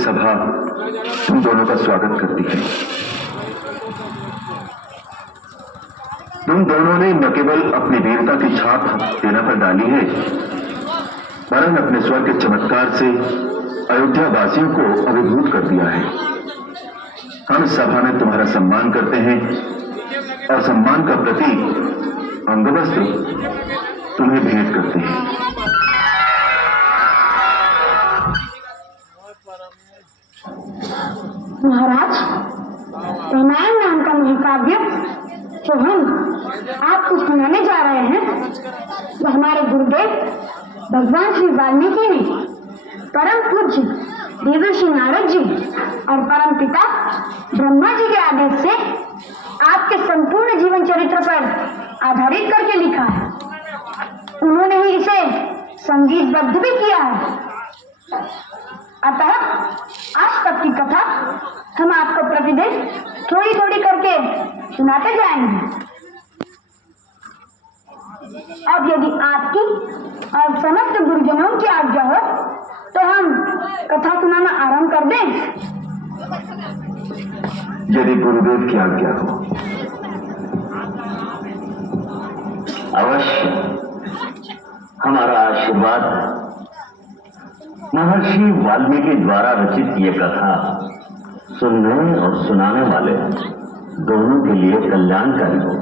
सभा तुम दोनों का स्वागत करती है। तुम दोनों ने न केवल अपनी वीरता की छाप सेना पर डाली है, वरन अपने स्वर के चमत्कार से अयोध्या वासियों को अभिभूत कर दिया है। हम इस सभा में तुम्हारा सम्मान करते हैं और सम्मान का प्रतीक अंगवस्त्र तुम्हें भेंट करते हैं। महाराज, रामायण नाम का महाकाव्य जो हम आपको सुनाने जा रहे हैं, वो हमारे गुरुदेव भगवान श्री वाल्मीकि ने परम पूज्य देवर्षि नारद जी और परम पिता ब्रह्मा जी के आदेश से आपके संपूर्ण जीवन चरित्र पर आधारित करके लिखा है। उन्होंने ही इसे संगीतबद्ध भी किया है। अतः आज तक की कथा हम आपको प्रतिदिन थोड़ी थोड़ी करके सुनाते जाएंगे। अब यदि आपकी और समस्त गुरुजनों की आज्ञा हो तो हम कथा सुनाना आरंभ कर दें। यदि गुरुदेव की आज्ञा हो। अवश्य। हमारा आशीर्वाद। महर्षि वाल्मीकि द्वारा रचित ये कथा सुनने और सुनाने वाले दोनों के लिए कल्याणकारी हो।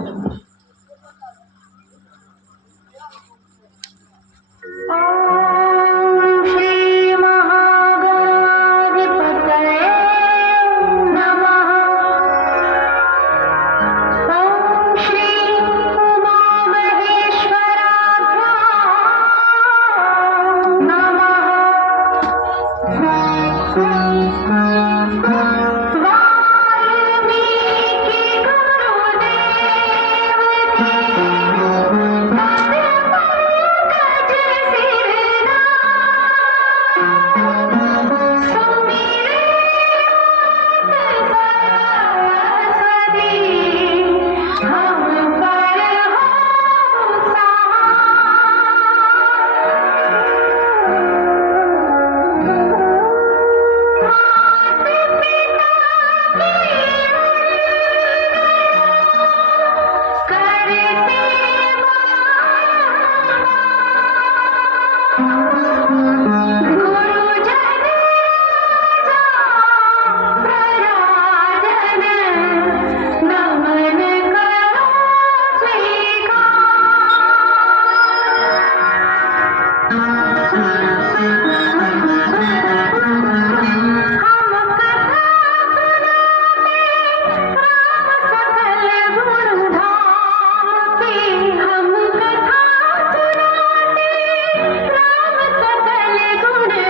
हम कथा सुनाते राम सकल गुण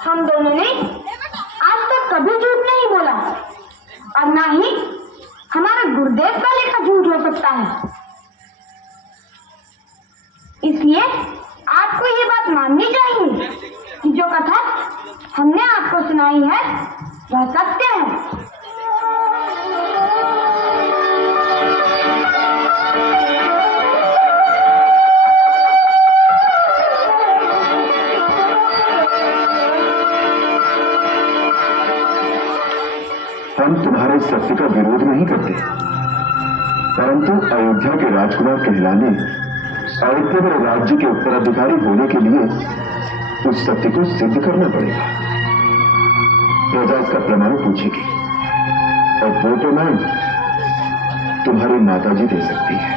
हम दोनों ने आज तक कभी झूठ नहीं बोला और ना ही हमारा गुरुदेव का लेखा झूठ हो सकता है। इसलिए आपको ये बात माननी चाहिए कि जो कथा हमने आपको सुनाई है वह सत्य है। हम तुम्हारे सत्य का विरोध नहीं करते, परंतु अयोध्या के राजकुमार कहलाने और केवल राज्य के उत्तराधिकारी होने के लिए उस सत्य को सिद्ध करना पड़ेगा। प्रजा इसका प्रमाण पूछेगी और वो प्रमाण तुम्हारी माताजी दे सकती है।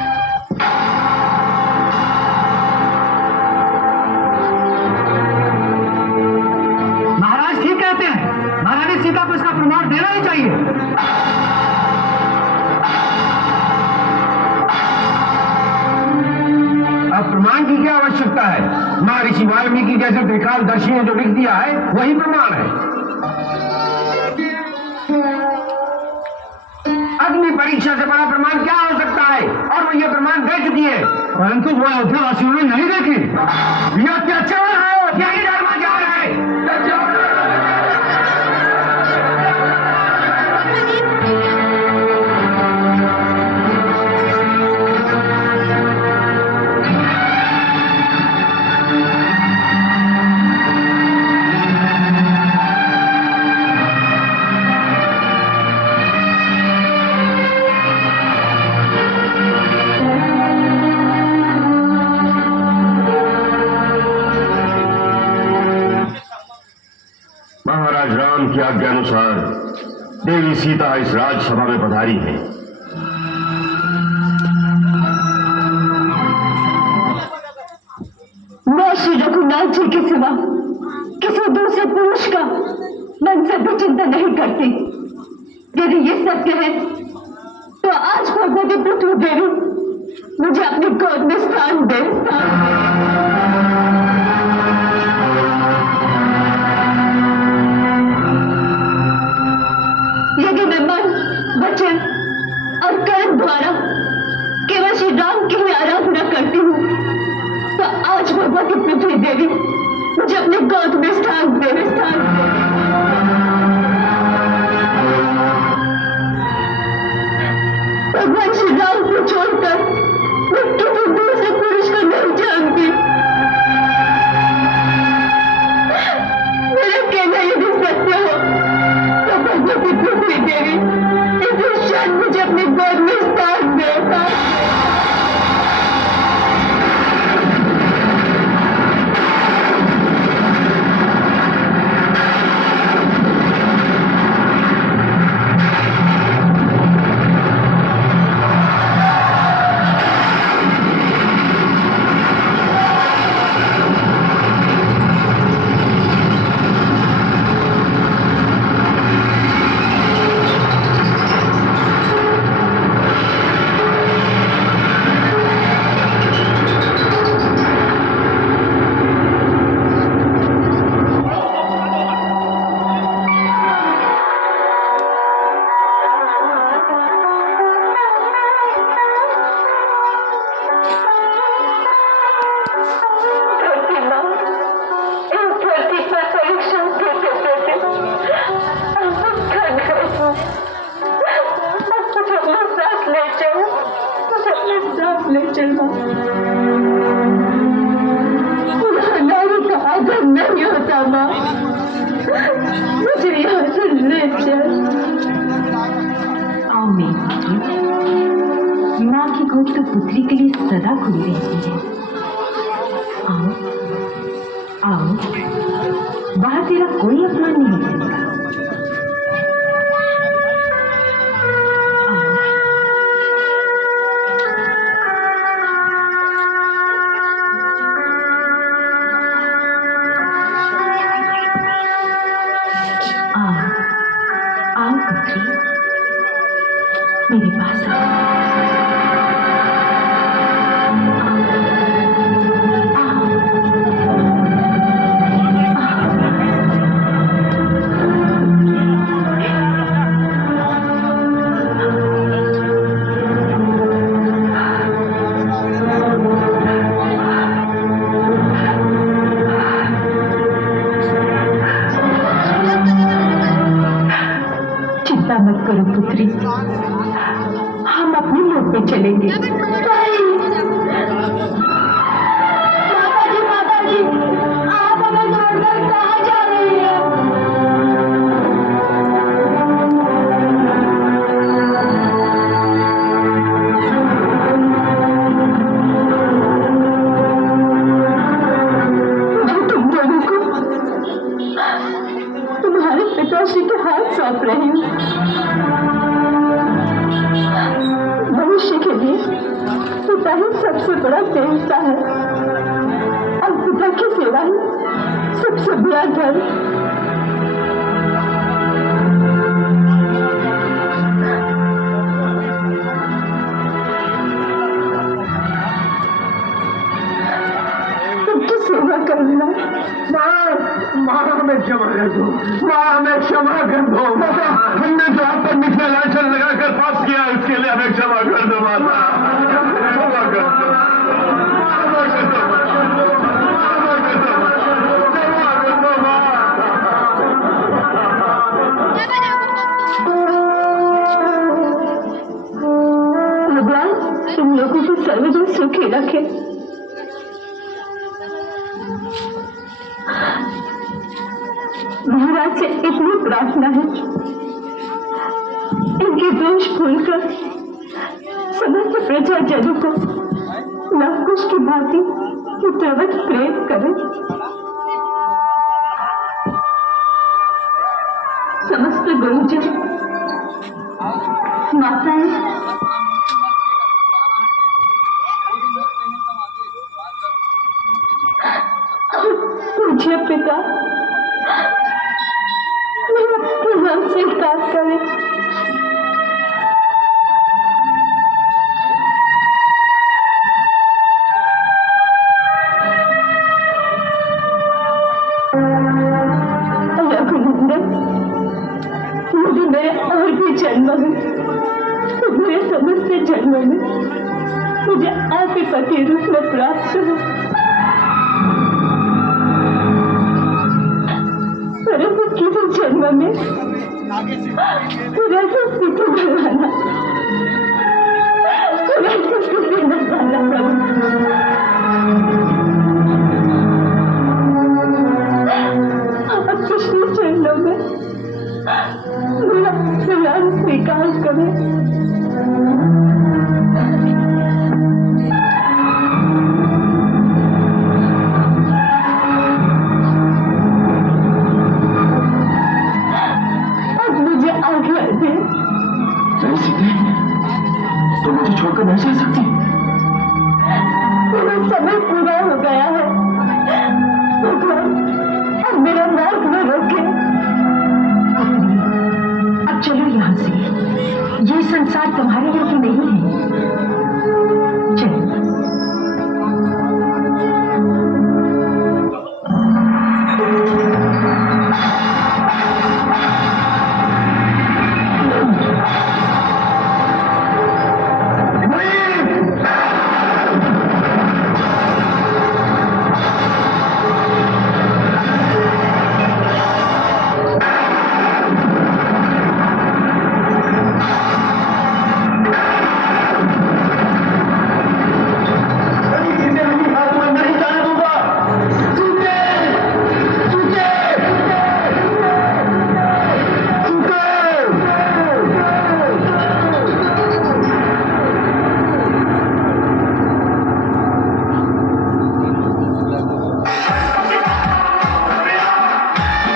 महाराज ठीक कहते हैं, महारानी सीता को इसका प्रमाण देना ही चाहिए। अब प्रमाण की क्या आवश्यकता है? महर्षि वाल्मीकि जैसे त्रिकालदर्शी ने जो लिख दिया है वही प्रमाण है। अग्नि परीक्षा से बड़ा प्रमाण क्या हो सकता है? और वो ये प्रमाण दे चुकी है, परंतु वो अयोध्या वासियों ने नहीं देखी। यह अत्याचार है, यही धर्माचार है। महाराज राम की आज्ञा अनुसार देवी सीता इस राजसभा में पधारी है। मैं श्री रघुनाथ जी के सिवा किसी दूसरे पुरुष का मन से भी चिंता नहीं करती। यदि ये सत्य है तो आज भगवती पृथ्वी देवी मुझे अपनी गोद में स्थान दे। यदि मैं मन, वचन और कर्म द्वारा केवल श्री राम की ही आराधना करती हूँ तो आज भगवती पृथ्वी देवी मुझे अपने गोद में स्थान दे। भगवान श्री राम को छोड़कर मैं किसी दूसरे पुरुष को नहीं जानती। मेरा कहना यदि सत्य हो तो भगवती पृथ्वी देवी इस क्षण मुझे अपने गोद में स्थान दे। नारी का आदर नहीं होता माँ, मुझे यहाँ से ले चल। आओ मेरी माँ की गोद तो पुत्री के लिए सदा खुली रहती है। आओ आओ, वहां तेरा कोई अपमान नहीं करेगा। आओ पुत्री, मेरे पास आओ। चिंता मत करो पुत्री, हम अपने लोक में चलेंगे। माताजी, आप हमें छोड़कर कहाँ जा रही हैं? मैं तुम दोनों को तुम्हारे पिताश्री के हाथ सौंप रही हूँ। भविष्य के लिए पिता ही सबसे बड़ा देवता है और पिता की सेवा ही सबसे बड़ा धर्म। सबकी सेवा करना। माँ हमें क्षमा कर दो, माँ हमें क्षमा कर दो। हमने जो आप पर मिथिला लांछन लगाकर पास किया उसके लिए हमें क्षमा कर दो माता, क्षमा कर दो। भगवान तुम लोगों को सर्वजन सुखी रखे। महाराज से इतनी प्रार्थना है, इनके दोष भूलकर समस्त प्रजाजनों को लवकुश की भांति हितवत प्रेम करें। समस्त गुरुजन, माताएं, पूज्य पिता, मेरा प्रणाम स्वीकार करें। रघुनंदन, यदि मेरे और भी जन्म में तो मेरे समस्त जन्म में मुझे आप ही पति रूप में प्राप्त हो, परंतु किसी जन्म में पूरा सब स्थिति बनाना, पूरा सब स्थिति बनाना। आप पिछले चरणों में मेरा प्रणाम स्वीकार करें। तो मुझे छोड़कर नहीं जा सकती। मेरा समय पूरा हो गया है, अब मेरा मार्ग न रोके। अब चलो यहाँ से, ये संसार तुम्हारे लिए नहीं है।